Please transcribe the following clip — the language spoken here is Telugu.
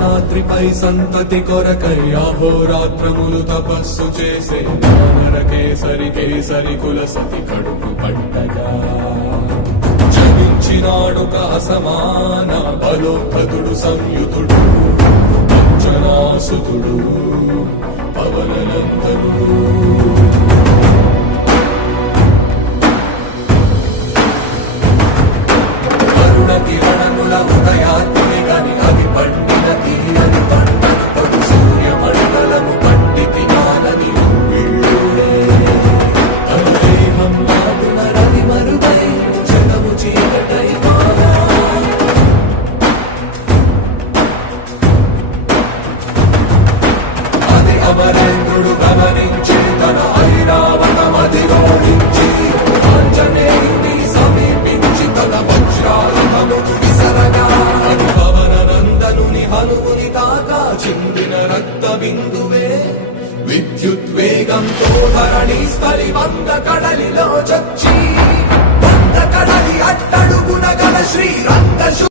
రాత్రిపై సంతతి కొరకై అహోరాత్రములు తపస్సు చేసే నరకే సరి కేసరి కుల సతి కడుపు పట్టగా. జనించినాడొక అసమాన బలోపతుడు సంయుతుడు అంజనాసుతుడు పవననందనుడు. కరుణ కిరణముల ఉదయాత్మి అమరేంద్రుడు గమనించి తన ఐరావతమధిరోహించి ఆంజనేయుని సమీపించి తన వజ్రాయుధము విసరగా భవన నందనుని హనుముని తాకా చిందిన రక్త బిందువే విద్యుత్ వేగంతో ధరణి స్థలి వంద కడలిలో